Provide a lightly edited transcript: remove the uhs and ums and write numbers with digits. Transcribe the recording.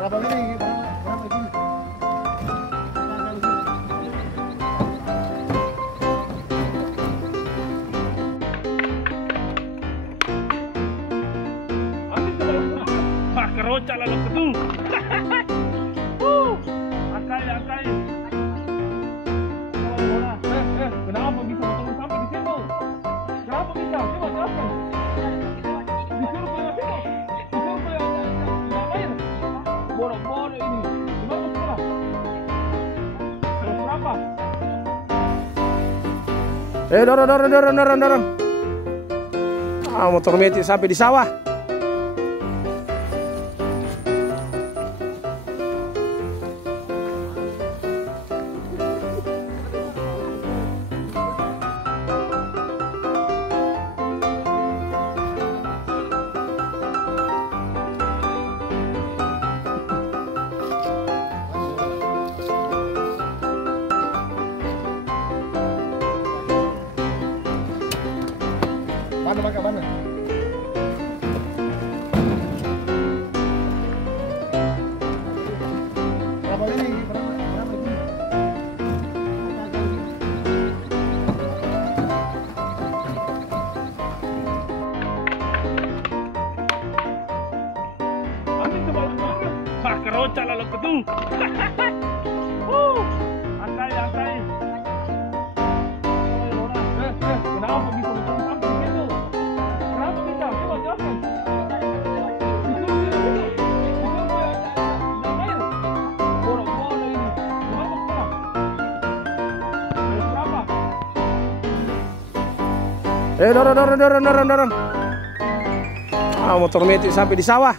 Berapa ini? Berapa ini? Keroca lalu ketu. Angkai. Kenapa bisa turun sampai di situ? Kenapa bisa? Coba jelaskan. Disuruh ke situ. Disuruh ke dalam air. Bodoh ini. Gimana sekarang? Terus berapa? Dorong. Motor metik sampai di sawah. Mana? Berapa ini? Berapa ini? Ambil coba. Keroca lalu ketu. Angkai. Kenapa bisa turun sampai di situ? Kenapa bisa? Coba jelaskan. Disuruh ke dalam air. Bodoh ini. Gimana sekarang? Terus berapa? Dorong. Motor metik sampai di sawah.